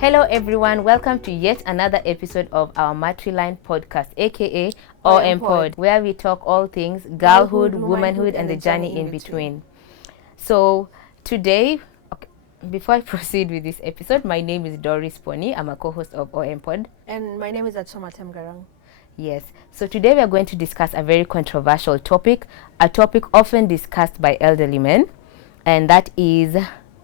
Hello everyone, welcome to yet another episode of our Matriline podcast, aka OM Pod, where we talk all things girlhood, womanhood, and the journey in between. So today, before I proceed with this episode, my name is Doris Pony. I'm a co-host of OM Pod. And my name is Garang. Yes, so today we are going to discuss a very controversial topic, a topic often discussed by elderly men, and that is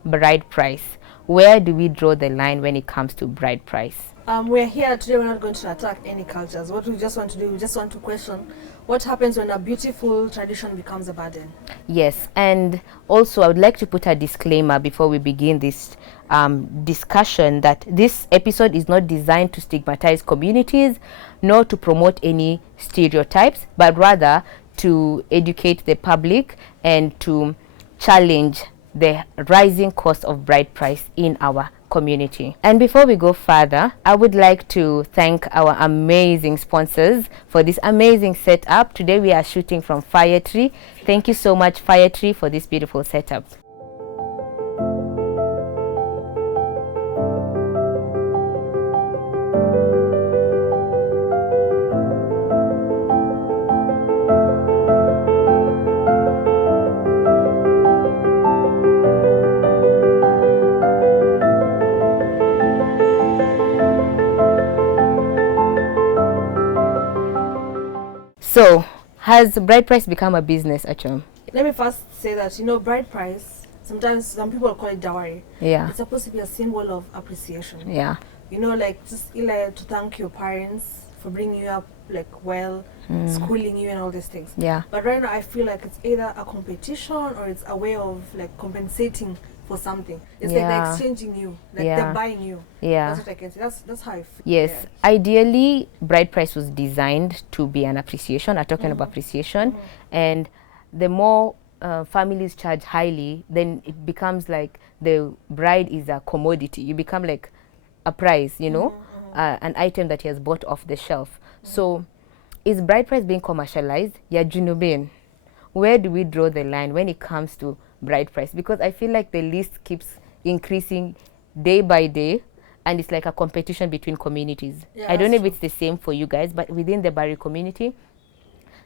bride price. Where do we draw the line when it comes to bride price? We're here today, we're not going to attack any cultures. What we just want to do, we just want to question what happens when a beautiful tradition becomes a burden. Yes, and also I would like to put a disclaimer before we begin this discussion that this episode is not designed to stigmatize communities, nor to promote any stereotypes, but rather to educate the public and to challenge the rising cost of bride price in our community. And before we go further, I would like to thank our amazing sponsors for this amazing setup. Today we are shooting from Firetree. Thank you so much, Firetree, for this beautiful setup. So, has bride price become a business, Achom? Let me first say that, bride price, sometimes some people call it dowry. Yeah. It's supposed to be a symbol of appreciation. Yeah. Like just to thank your parents for bringing you up schooling you and all these things. Yeah. But right now I feel like it's either a competition or it's a way of like compensating for something. It's like they're exchanging you, like they're buying you. Yeah. That's what I can say. That's how I feel. Yes. Yeah. Ideally, bride price was designed to be an appreciation, a token of appreciation. And the more families charge highly, then it becomes like the bride is a commodity. You become like a prize, an item that he has bought off the shelf. So is bride price being commercialized? Yeah, Junubin. Where do we draw the line when it comes to bride price? Because I feel like the list keeps increasing day by day, and it's like a competition between communities. Yeah, I don't know if it's the same for you guys, but within the Bari community,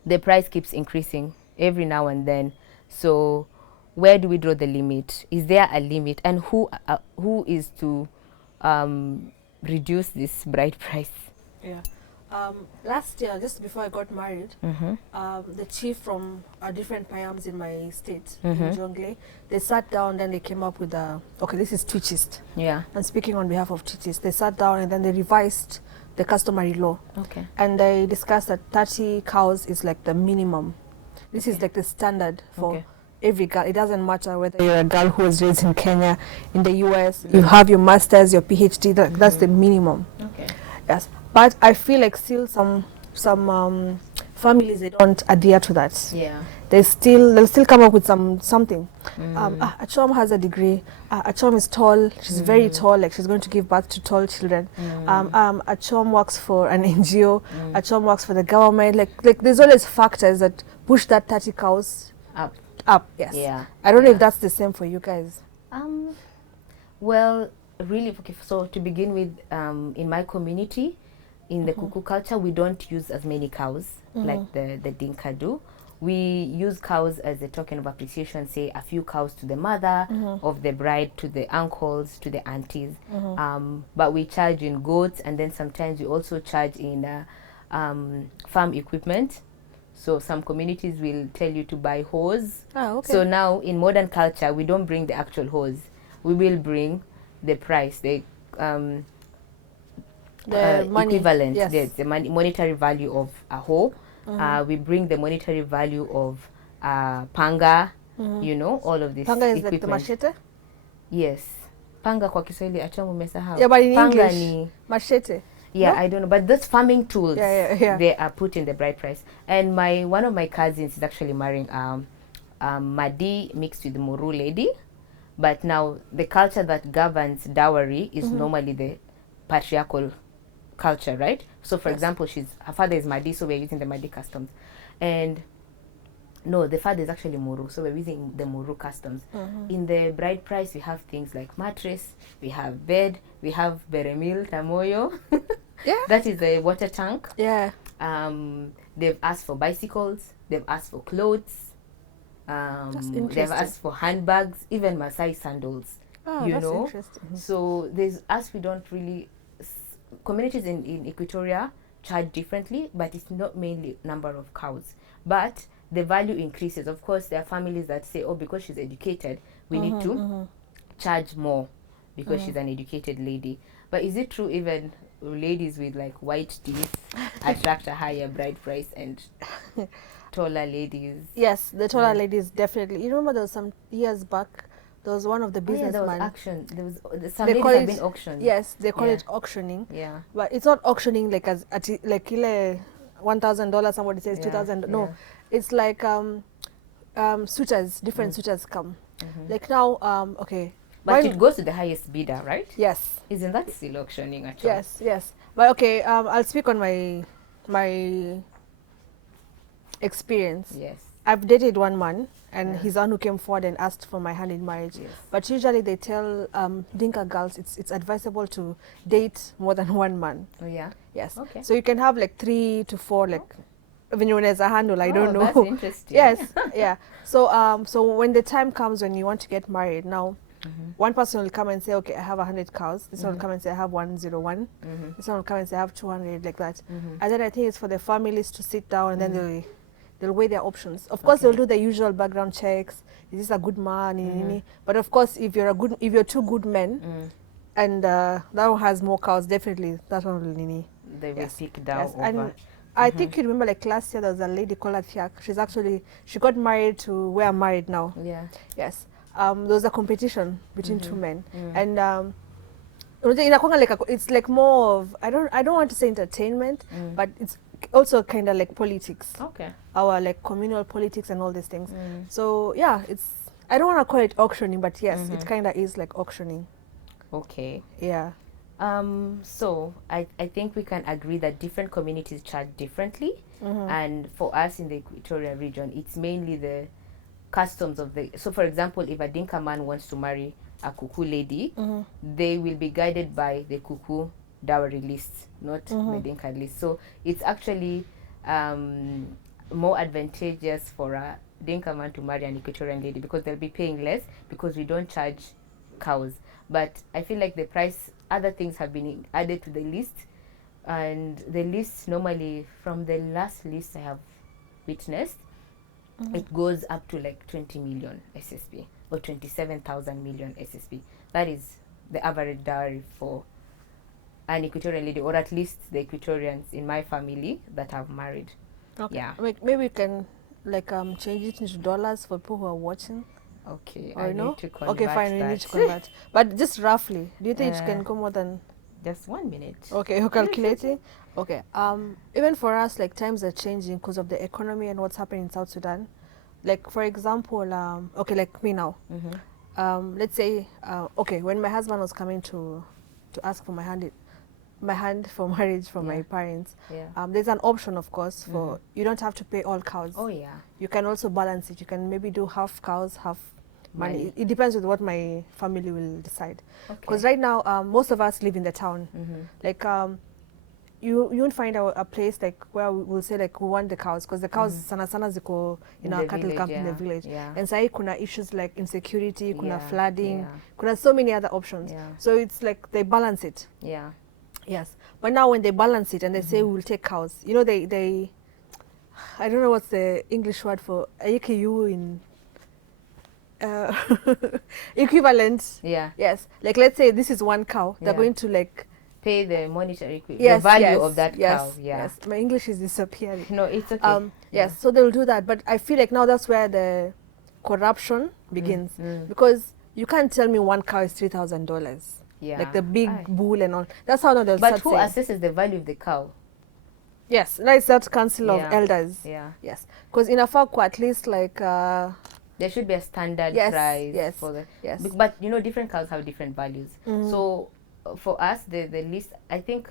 the price keeps increasing every now and then. So where do we draw the limit? Is there a limit? And who is to reduce this bride price? Yeah. Last year, just before I got married, the chief from different payams in my state, in Jongle, they sat down, then they came up with this is Twitchist. Yeah. And speaking on behalf of Twitchist, they sat down and then they revised the customary law. Okay. And they discussed that 30 cows is like the minimum. This is like the standard for every girl. It doesn't matter whether you're a girl who was raised in Kenya, in the US, you have your master's, your PhD, that's the minimum. Okay. Yes. But I feel like still some families, they don't adhere to that. Yeah. They'll still come up with something. Achom has a degree. Achom is tall. She's very tall. Like she's going to give birth to tall children. Achom works for an NGO. Achom works for the government. Like there's always factors that push that 30 cows up. Yes. Yeah. I don't know if that's the same for you guys. Well, really, okay. So to begin with, in my community, in the Kuku culture, we don't use as many cows like the Dinka do. We use cows as a token of appreciation, say a few cows to the mother of the bride, to the uncles, to the aunties. But we charge in goats, and then sometimes we also charge in farm equipment. So some communities will tell you to buy hose. So now in modern culture, we don't bring the actual hose. We will bring the price, the money, equivalent, yes, the monetary value of a hoe. We bring the monetary value of panga, all of this. Panga is equipment. Like the machete? Yes. Panga kwa Kiswahili achamu umesahau. Yeah, but in panga English, ni machete. Yeah, no? I don't know. But those farming tools, yeah. they are put in the bride price. And one of my cousins is actually marrying Madi mixed with Muru lady. But now the culture that governs dowry is normally the patriarchal culture, right? So for example, her father is Madi, so we're using the Madi customs. And No, the father is actually Muru, so we're using the Muru customs. In the bride price, we have things like mattress, we have bed, we have beremil, tamoyo. Yeah. That is the water tank. Yeah. They've asked for bicycles, they've asked for clothes, they've asked for handbags, even Maasai sandals. Oh, you that's know, interesting. so there's us. We don't really communities in Equatoria charge differently, but it's not mainly number of cows, but the value increases. Of course, there are families that say, oh, because she's educated, we need to charge more because she's an educated lady. But is it true even ladies with like white teeth attract a higher bride price and taller ladies? Yes, the taller ladies definitely. You remember there was some years back, there was one of the There was businessmen. auction. There was some They ladies call have it- been auctioned. Yes, they call it auctioning. Yeah. But it's not auctioning like as like ile $1,000. Somebody says 2,000. No, it's like suitors. Different suitors come. Like now, okay. But it goes to the highest bidder, right? Yes. Isn't that still auctioning at all? Yes. Yes. But okay. I'll speak on my experience. Yes. I've dated one man, and he's the one who came forward and asked for my hand in marriage. Yes. But usually they tell Dinka girls it's advisable to date more than one man. Oh yeah. Yes. Okay. So you can have like 3 to 4, like when you're as a handle. I don't know. That's interesting. Yes. Yeah. So so when the time comes when you want to get married, now one person will come and say, okay, I have 100 cows. This one will come and say I have 101. This one will come and say I have 200, like that. And then I think it's for the families to sit down and then they'll weigh their options. Of course, they'll do the usual background checks. Is this a good man? But of course, if you're two good men, and that one has more cows, definitely that one will They will pick down over. And I think you remember, like last year, there was a lady called Athiak. She got married to where I'm married now. Yeah. Yes. There was a competition between two men, and it's like more of I don't want to say entertainment, but it's also kind of like politics. Okay. Our like communal politics and all these things. So yeah, I don't want to call it auctioning, but yes, it kind of is like auctioning. Okay. Yeah. So I think we can agree that different communities charge differently, and for us in the Equatorial region, it's mainly the customs of the. So for example, if a Dinka man wants to marry a Kuku lady, they will be guided by the Kuku dowry list, not the Dinka list. So it's actually more advantageous for a Dinka man to marry an Equatorian lady because they'll be paying less because we don't charge cows. But I feel like the price, other things have been added to the list, and the list normally, from the last list I have witnessed, it goes up to like 20 million SSP or 27,000 million SSP. That is the average dowry for an Equatorian lady, or at least the Equatorians in my family that have married. Okay. Yeah. Maybe we can like change it into dollars for people who are watching. Okay. Or I no? need to convert. Okay, fine. that. We need to convert. But just roughly, do you think it can go more than? Just 1 minute. Okay, you're calculating. Okay. Even for us, like times are changing because of the economy and what's happening in South Sudan. Like for example, okay, like me now. Let's say, okay, when my husband was coming to ask for my hand for marriage from my parents, there's an option, of course, for you don't have to pay all cows. Oh yeah. You can also balance it. You can maybe do half cows, half money. It depends with what my family will decide. Because right now, most of us live in the town. Like you won't find a place like where we'll say like we want the cows, because the cows sana ziko in our cattle camp in the village. And sahi kuna issues like insecurity, kuna flooding, kuna so many other options. So it's like they balance it. Yeah. Yes. But now when they balance it and they say we will take cows, you know, they I don't know what's the English word for AKU in equivalent. Yeah. Yes. Like let's say this is one cow. They're going to like pay the monetary the value of that cow. Yes. My English is disappearing. No, it's okay. Yes. So they'll do that. But I feel like now that's where the corruption begins. Because you can't tell me one cow is $3,000. Yeah. Like the big bull and all. That's how now they'll But start who saying. assesses the value of the cow? Yes, that is that council of elders. Yeah. Yes. Because in Afako, at least like there should be a standard price for the but you know, different cows have different values. So for us, the list, I think,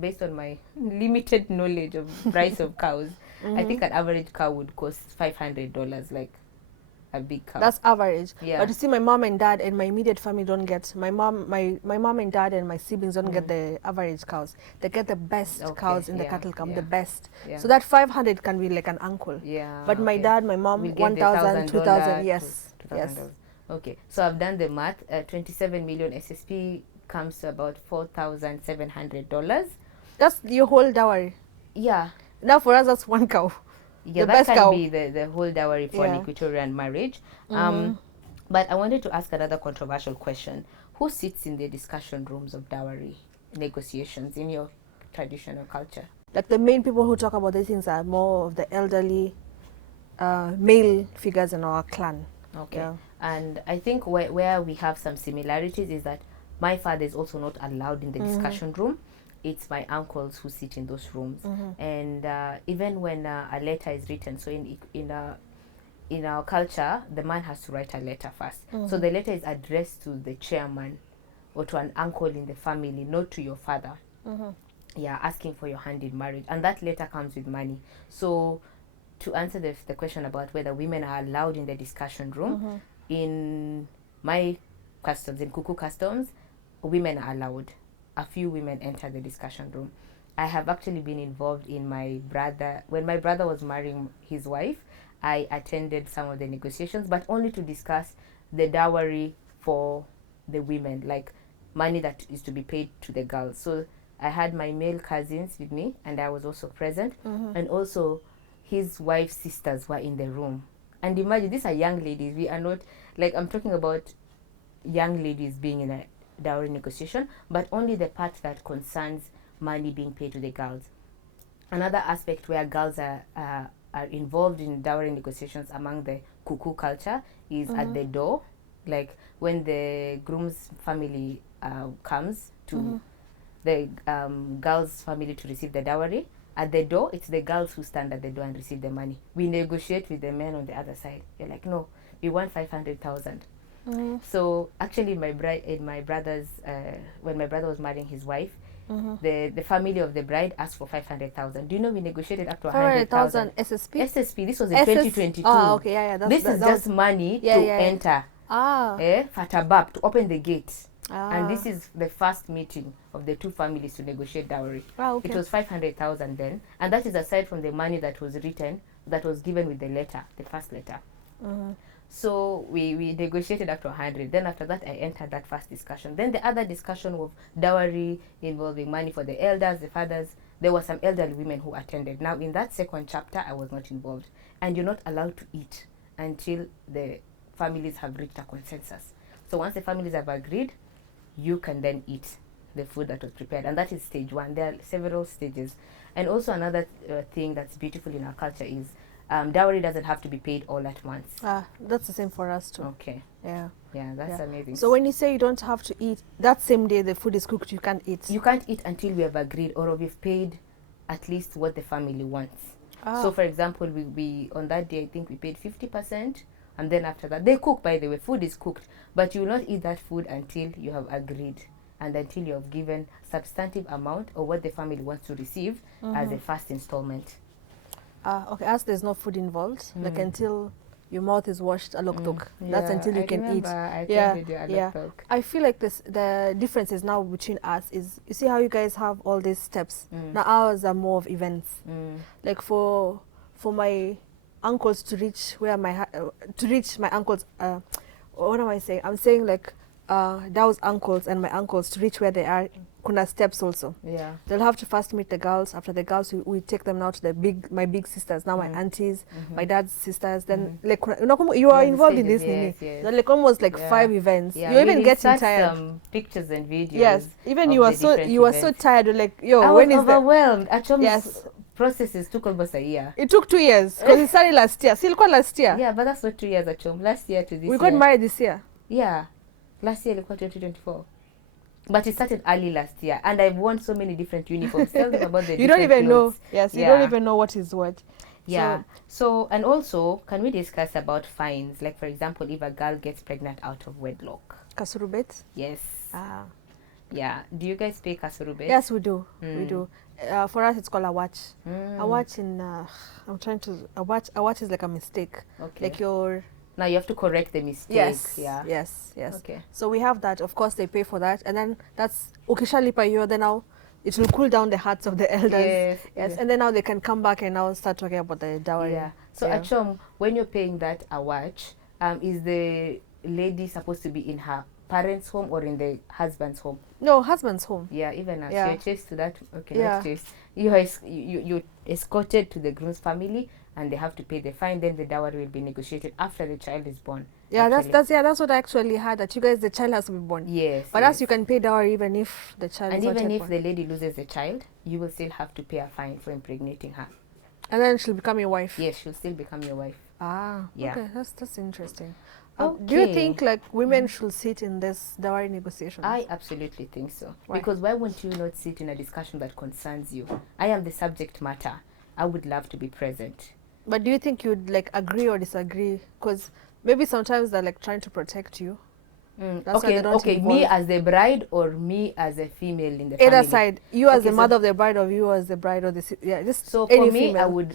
based on my limited knowledge of price of cows, I think an average cow would cost $500, like a big cow. That's average. Yeah. But you see, my mom and dad and my immediate family don't get, my mom and dad and my siblings don't get the average cows. They get the best cows in the cattle camp, the best. Yeah. So that 500 can be like an uncle. Yeah. But my dad, my mom, we'll 1,000, 2,000, yes. Yes. Okay, so I've done the math. 27 million SSP comes to about $4,700. That's your whole dowry. Yeah. Now for us, that's one cow. Yeah, that can be the whole dowry for an equatorial marriage. But I wanted to ask another controversial question. Who sits in the discussion rooms of dowry negotiations in your traditional culture? Like the main people who talk about these things are more of the elderly male figures in our clan. Okay. Yeah. And I think where we have some similarities is that my father is also not allowed in the discussion room. It's my uncles who sit in those rooms. And even when a letter is written, so in our culture, the man has to write a letter first. So the letter is addressed to the chairman or to an uncle in the family, not to your father. Yeah, asking for your hand in marriage. And that letter comes with money. So to answer the question about whether women are allowed in the discussion room, in my customs, in Kuku customs, women are allowed. A few women enter the discussion room. I have actually been involved in when my brother was marrying his wife, I attended some of the negotiations, but only to discuss the dowry for the women, like money that is to be paid to the girls. So I had my male cousins with me, and I was also present, and also his wife's sisters were in the room. And imagine, these are young ladies. We are not, like, I'm talking about young ladies being in a dowry negotiation, but only the part that concerns money being paid to the girls. Another aspect where girls are involved in dowry negotiations among the Kuku culture is at the door. Like when the groom's family comes to the girl's family to receive the dowry, at the door, it's the girls who stand at the door and receive the money. We negotiate with the men on the other side. You're like, no, we want 500,000. So actually, when my brother was marrying his wife, the family of the bride asked for 500,000. Do you know we negotiated up to 100,000 SSP? SSP. This was in 2022. Oh, okay, yeah. This is just money to enter. Fatabab, to open the gate. And this is the first meeting of the two families to negotiate dowry. It was 500,000 then, and that is aside from the money that was written, that was given with the letter, the first letter. So we negotiated up to 100. Then after that, I entered that first discussion. Then the other discussion of dowry involving money for the elders, the fathers. There were some elderly women who attended. Now in that second chapter, I was not involved. And you're not allowed to eat until the families have reached a consensus. So once the families have agreed, you can then eat the food that was prepared. And that is stage one. There are several stages. And also another thing that's beautiful in our culture is dowry doesn't have to be paid all at once. That's the same for us too. Okay. Yeah. Yeah, that's amazing. So when you say you don't have to eat, that same day the food is cooked, you can't eat? You can't eat until we have agreed or we've paid at least what the family wants. So for example, we on that day, I think we paid 50%. And then after that, they cook, by the way, food is cooked. But you will not eat that food until you have agreed and until you have given substantive amount or what the family wants to receive as a first installment. Okay, as there's no food involved, like until your mouth is washed, aloktok. That's until you can eat. I feel like the differences now between us is, you see how you guys have all these steps. Now ours are more of events. Like for my uncles to reach where my uncles, what am I saying? I'm saying like those uncles and my uncles to reach where they are, kuna steps also. Yeah. They'll have to first meet the girls. After the girls, we take them now to my big sisters, now my aunties, my dad's sisters. Then like you are involved in this. Yes. Like almost like 5 events. You even getting tired. Some pictures and videos. Yes. Even you are so tired. You're like, yo, I when was is overwhelmed. Yes. Processes took almost a year. It took 2 years because it started last year. Silkwa last year. Yeah, but that's not 2 years at home. Last year to this year. We got married this year. Yeah. Last year, 2024. But it started early last year. And I've worn so many different uniforms. Tell them about the you don't even clothes. know. Yes, you don't even know what is what. Yeah. So, and also, can we discuss about fines? Like, for example, if a girl gets pregnant out of wedlock. Kasurubet? Yes. Yeah. Do you guys pay kasurubet? Yes, we do. We do. For us, it's called a watch. A watch in. I'm trying to. A watch is like a mistake. Okay. Like your. Now you have to correct the mistake. Yes. Yeah. Yes. Yes. Okay. So we have that. Of course, they pay for that, and then that's ukishali pa hiyo. Then now it will cool down the hearts of the elders. Yes. Yes. Yeah. And then now they can come back and now start talking about the dowry. Yeah. So Achom, when you're paying that a watch, is the lady supposed to be in her parents' home or in the husband's home? No, husband's home. Yeah, even us. Yeah. You're chased to that. Okay, Yeah. not chased. You escorted to the groom's family, and they have to pay the fine. Then the dowry will be negotiated after the child is born. Yeah, actually. that's what I actually had. That you guys, the child has to be born. Yes. But yes. as you can pay dowry even if the child And is not even yet if born. the lady loses the child, you will still have to pay a fine for impregnating her. And then she'll become your wife. Yes, she'll still become your wife. Ah, Yeah. okay, that's interesting. Okay. Do you think like women should sit in this dowry negotiation? I absolutely think so. Why? Because why won't you not sit in a discussion that concerns you? I am the subject matter. I would love to be present. But do you think you'd like agree or disagree? Because maybe sometimes they're like trying to protect you. That's why they don't Okay. Me involve. as the bride or me as a female in the Either family? side, you as Okay, the mother of the bride or you as the bride or the just So any for me, female.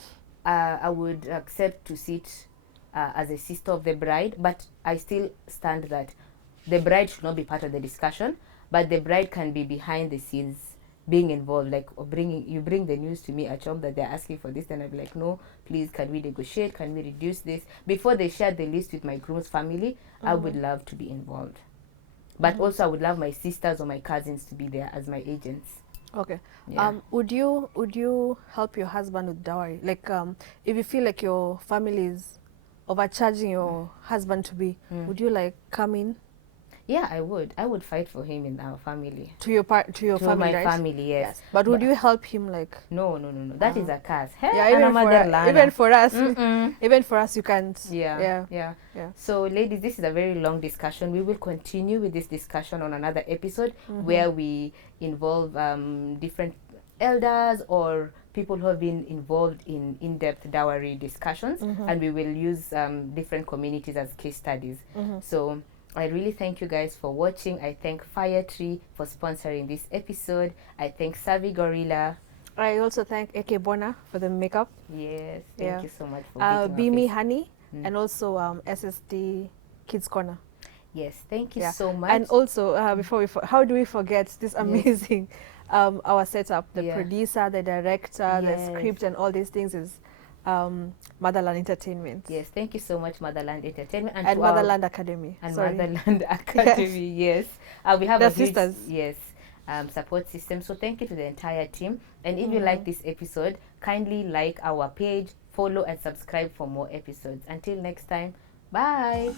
I would accept to sit as a sister of the bride, but I still stand that the bride should not be part of the discussion, but the bride can be behind the scenes, being involved, like you bring the news to me at home that they're asking for this, then I'll be like, no, please, can we negotiate? Can we reduce this? Before they share the list with my groom's family, I would love to be involved. But also I would love my sisters or my cousins to be there as my agents. Okay. Yeah. Would you help your husband with dowry? Like if you feel like your family is overcharging your husband to be, would you like come in Yeah, I would. I would fight for him in our family. to your To family, my right? family, yes. But would you help him like? No. That is a curse. Hey, Yeah, even for us, even for us, you can't. Yeah. Yeah. So, ladies, this is a very long discussion. We will continue with this discussion on another episode where we involve different elders or people who have been involved in in-depth dowry discussions, and we will use different communities as case studies. So I really thank you guys for watching. I thank Firetree for sponsoring this episode. I thank Savvy Gorilla. I also thank AK Bona for the makeup. Yes, thank you so much for Be Me Honey and also SSD Kids Corner. Yes, thank you so much. And also before how do we forget this amazing our setup, the producer, the director, the script and all these things is Motherland Entertainment. Yes, thank you so much, Motherland Entertainment. And Motherland Academy. And Motherland Academy, yes. We have the a sisters. Support system. So thank you to the entire team. And if you like this episode, kindly like our page, follow and subscribe for more episodes. Until next time, bye.